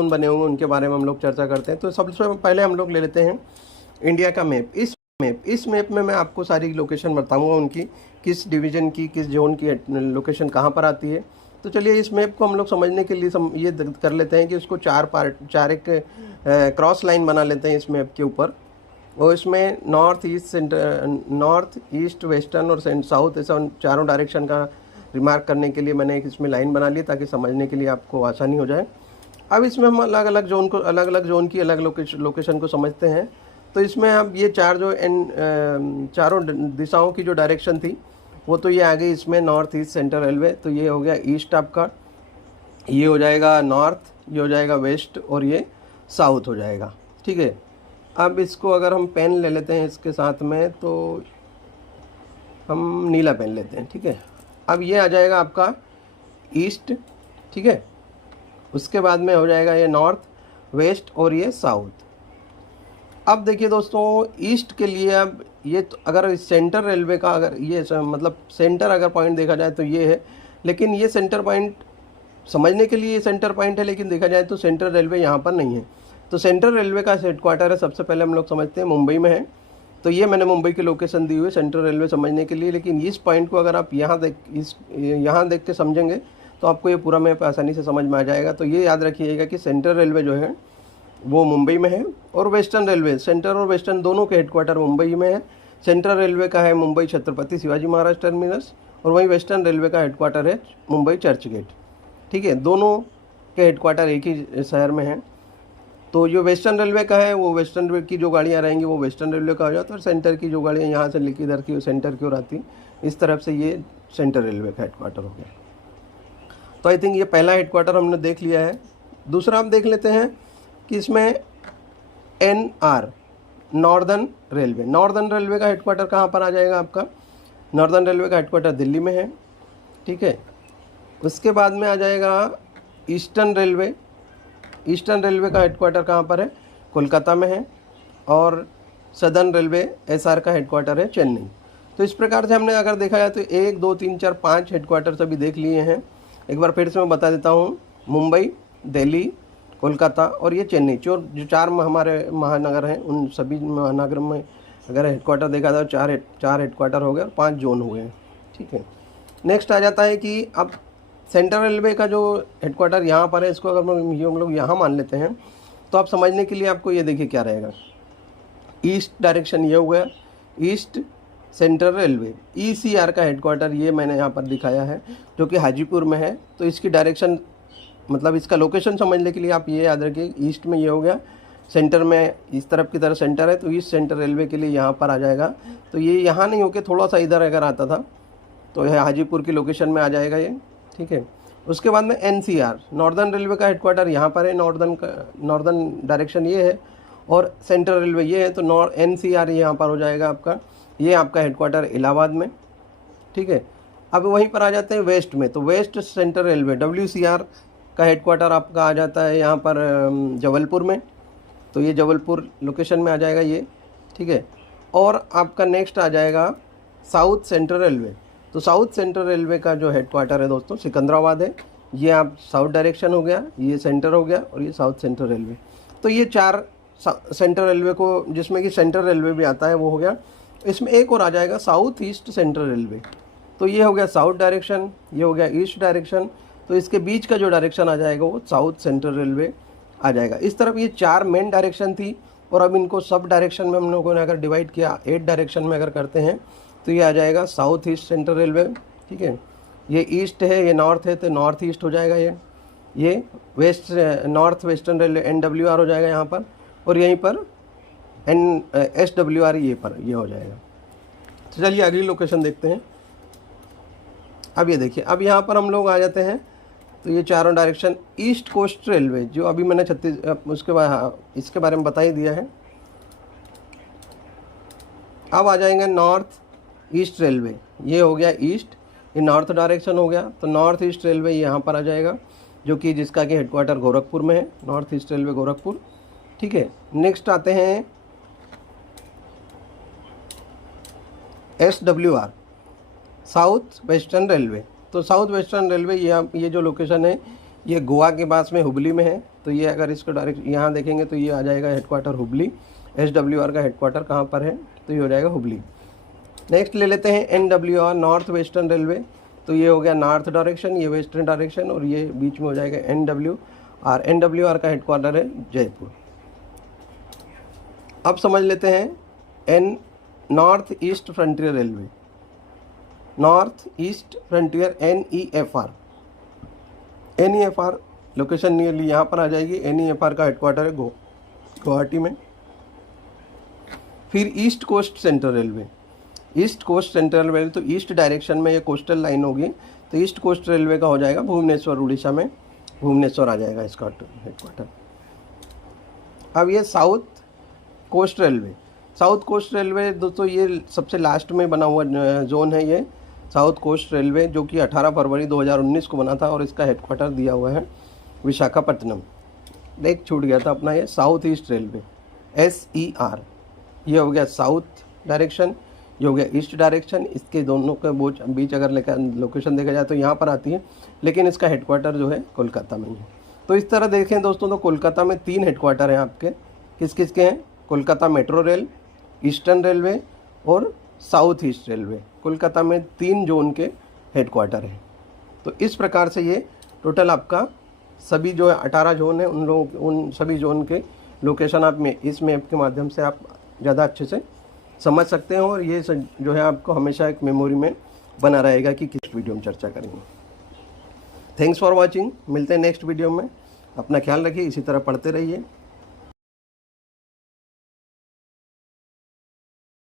Zone बने हुए उनके बारे में हम लोग चर्चा करते हैं। तो सबसे पहले हम लोग ले लेते हैं इंडिया का मैप। इस मैप में मैं आपको सारी लोकेशन बताऊंगा उनकी, किस डिवीज़न की, किस जोन की लोकेशन कहाँ पर आती है। तो चलिए इस मैप को हम लोग समझने के लिए ये कर लेते हैं कि उसको चार एक क्रॉस लाइन बना लेते हैं इस मैप के ऊपर। और इसमें नॉर्थ ईस्ट वेस्टर्न और साउथ, ऐसा चारों डायरेक्शन का रिमार्क करने के लिए मैंने एक इसमें लाइन बना ली ताकि समझने के लिए आपको आसानी हो जाए। अब इसमें हम अलग अलग जोन की अलग लोकेशन को समझते हैं। तो इसमें अब ये चारों दिशाओं की जो डायरेक्शन थी वो तो ये आ गई इसमें नॉर्थ ईस्ट सेंट्रल रेलवे। तो ये हो गया ईस्ट आपका, ये हो जाएगा नॉर्थ, ये हो जाएगा वेस्ट और ये साउथ हो जाएगा। ठीक है, अब इसको अगर हम पेन ले लेते हैं इसके साथ में, तो हम नीला पेन लेते हैं। ठीक है, अब ये आ जाएगा आपका ईस्ट। ठीक है, उसके बाद में हो जाएगा ये नॉर्थ, वेस्ट और ये साउथ। अब देखिए दोस्तों, ईस्ट के लिए अब ये तो अगर सेंटर रेलवे का अगर ये मतलब सेंटर अगर पॉइंट देखा जाए तो ये है, लेकिन ये सेंटर पॉइंट समझने के लिए ये सेंटर पॉइंट है, लेकिन देखा जाए तो सेंट्रल रेलवे यहाँ पर नहीं है। तो सेंट्रल रेलवे का हेडक्वार्टर है, सबसे पहले हम लोग समझते हैं मुंबई में है। तो ये मैंने मुंबई की लोकेशन दी हुई है सेंट्रल रेलवे समझने के लिए, लेकिन इस पॉइंट को अगर आप यहाँ देख के समझेंगे तो आपको ये पूरा मैप आसानी से समझ में आ जाएगा। तो ये याद रखिएगा कि सेंट्रल रेलवे जो है वो मुंबई में है, और वेस्टर्न रेलवे, सेंट्रल और वेस्टर्न दोनों के हेडक्वार्टर मुंबई में है। सेंट्रल रेलवे का है मुंबई छत्रपति शिवाजी महाराज टर्मिनस, और वहीं वेस्टर्न रेलवे का हेडक्वार्टर है मुंबई चर्च गेट। ठीक है, दोनों के हेडक्वार्टर एक ही शहर में है। तो जो वेस्टर्न रेलवे का है वो वेस्टर्न रेलवे की जो गाड़ियाँ रहेंगी वो वेस्टर्न रेलवे का हो जाता है, और सेंटर की जो गाड़ियाँ यहाँ से लेकर इधर की सेंटर की ओर आती, इस तरफ से ये सेंट्रल रेलवे का हेडक्वार्टर हो गया। तो आई थिंक ये पहला हेडक्वार्टर हमने देख लिया है। दूसरा हम देख लेते हैं कि इसमें NR नॉर्दर्न रेलवे का हेडक्वार्टर कहाँ पर आ जाएगा आपका। नॉर्दर्न रेलवे का हेडक्वार्टर दिल्ली में है। ठीक है, उसके बाद में आ जाएगा ईस्टर्न रेलवे का हेडक्वार्टर कहाँ पर है, कोलकाता में है। और सदर्न रेलवे SR का हेडक्वार्टर है चेन्नई। तो इस प्रकार से हमने अगर देखा जाए तो 1 2 3 4 5 हेडक्वार्टर अभी देख लिए हैं। एक बार फिर से मैं बता देता हूँ, मुंबई, दिल्ली, कोलकाता और ये चेन्नई, जो चार हमारे महानगर हैं, उन सभी महानगर में अगर हेडक्वार्टर देखा जाए तो चार हेडक्वार्टर हो गए और 5 जोन हुए हैं। ठीक है, नेक्स्ट आ जाता है कि अब सेंट्रल रेलवे का जो हेडक्वार्टर यहाँ पर है, इसको अगर हम लोग यहाँ मान लेते हैं तो आप समझने के लिए आपको ये देखिए क्या रहेगा। ईस्ट डायरेक्शन ये हो गया ईस्ट सेंट्रल रेलवे। ECR का हेडक्वार्टर ये मैंने यहाँ पर दिखाया है जो कि हाजीपुर में है। तो इसकी डायरेक्शन मतलब इसका लोकेशन समझने के लिए आप ये याद रखिए, ईस्ट में ये हो गया, सेंटर में इस तरफ की तरफ सेंटर है, तो ईस्ट सेंट्रल रेलवे के लिए यहाँ पर आ जाएगा। तो ये यहाँ नहीं होकर थोड़ा सा इधर अगर आता था तो यह हाजीपुर की लोकेशन में आ जाएगा ये। ठीक है, उसके बाद में NCR नॉर्दर्न रेलवे का हेडक्वार्टर यहाँ पर है, नॉर्दर्न डायरेक्शन ये है, और सेंट्रल रेलवे ये है। तो NCR यहाँ पर हो जाएगा आपका, ये आपका हेडक्वार्टर इलाहाबाद में। ठीक है, अब वहीं पर आ जाते हैं वेस्ट में। तो वेस्ट सेंट्रल रेलवे WCR का हेडक्वार्टर आपका आ जाता है यहाँ पर जबलपुर में। तो ये जबलपुर लोकेशन में आ जाएगा ये। ठीक है, और आपका नेक्स्ट आ जाएगा साउथ सेंट्रल रेलवे। तो साउथ सेंट्रल रेलवे का जो हेडक्वार्टर है दोस्तों सिकंदराबाद है। ये आप साउथ डायरेक्शन हो गया, ये सेंटर हो गया, और ये साउथ सेंट्रल रेलवे। तो ये 4 सेंट्रल रेलवे को, जिसमें कि सेंट्रल रेलवे भी आता है, वो हो गया। इसमें एक और आ जाएगा साउथ ईस्ट सेंट्रल रेलवे। तो ये हो गया साउथ डायरेक्शन, ये हो गया ईस्ट डायरेक्शन। तो इसके बीच का जो डायरेक्शन आ जाएगा वो साउथ सेंट्रल रेलवे आ जाएगा। इस तरफ ये 4 मेन डायरेक्शन थी, और अब इनको सब डायरेक्शन में हम लोगों ने अगर डिवाइड किया, 8 डायरेक्शन में अगर करते हैं तो ये आ जाएगा साउथ ईस्ट सेंट्रल रेलवे। ठीक है, ये ईस्ट है, ये नॉर्थ है, तो नॉर्थ ईस्ट हो जाएगा ये west north western railway NWR हो जाएगा यहाँ पर, और यहीं पर SWR ये हो जाएगा। तो चलिए अगली लोकेशन देखते हैं। अब ये देखिए, अब यहाँ पर हम लोग आ जाते हैं। तो ये चारों डायरेक्शन ईस्ट कोस्ट रेलवे, जो अभी मैंने उसके बाद इसके बारे में बता ही दिया है। अब आ जाएंगे नॉर्थ ईस्ट रेलवे, ये हो गया ईस्ट, ये नॉर्थ डायरेक्शन हो गया। तो नॉर्थ ईस्ट रेलवे यहाँ पर आ जाएगा, जो कि जिसका कि हेडक्वार्टर गोरखपुर में है, नॉर्थ ईस्ट रेलवे गोरखपुर। ठीक है, नेक्स्ट आते हैं SWR साउथ वेस्टर्न रेलवे। तो साउथ वेस्टर्न रेलवे ये जो लोकेशन है ये गोवा के पास में हुबली में है। तो ये अगर इसको डायरेक्ट यहाँ देखेंगे तो ये आ जाएगा हेडक्वार्टर हुबली। SWR का हेडक्वार्टर कहाँ पर है, तो ये हो जाएगा हुबली। नेक्स्ट ले लेते हैं NWR, नॉर्थ वेस्टर्न रेलवे। तो ये हो गया नॉर्थ डायरेक्शन, ये वेस्टर्न डायरेक्शन, और ये बीच में हो जाएगा NWR। NWR का हेडक्वार्टर है जयपुर। अब समझ लेते हैं north east frontier railway, north east frontier NEFR। NEFR location nearly यहाँ पर आ जाएगी। NEFR का हेडक्वार्टर है गुवाहाटी में। फिर east coast central railway, east coast central railway, तो ईस्ट डायरेक्शन में ये कोस्टल लाइन होगी, तो ईस्ट कोस्ट रेलवे का हो जाएगा भुवनेश्वर, उड़ीसा में भुवनेश्वर आ जाएगा इसका हेडक्वार्टर। अब ये south coast railway, south coast railway दोस्तों ये सबसे लास्ट में बना हुआ जोन है ये साउथ कोस्ट रेलवे, जो कि 18 फरवरी 2019 को बना था, और इसका हेडक्वार्टर दिया हुआ है विशाखापट्टनम। एक छूट गया था अपना ये साउथ ईस्ट रेलवे SER। ये हो गया साउथ डायरेक्शन, ये हो गया ईस्ट डायरेक्शन। इसके दोनों के बीच अगर लेकर लोकेशन देखा जाए तो यहाँ पर आती है, लेकिन इसका हेडक्वार्टर जो है कोलकाता में ही है। तो इस तरह देखें दोस्तों तो कोलकाता में 3 हेडक्वार्टर हैं आपके। किस किस के हैं? Kolkata metro rail, eastern railway और साउथ ईस्ट रेलवे। कोलकाता में 3 जोन के हेडक्वार्टर हैं। तो इस प्रकार से ये टोटल आपका सभी जो 18 जोन है उन सभी जोन के लोकेशन आप इस मैप के माध्यम से आप ज़्यादा अच्छे से समझ सकते हो, और ये जो है आपको हमेशा एक मेमोरी में बना रहेगा कि किस वीडियो में चर्चा करेंगे। Thanks for watching. मिलते हैं नेक्स्ट वीडियो में। अपना ख्याल रखिए, इसी तरह पढ़ते रहिए।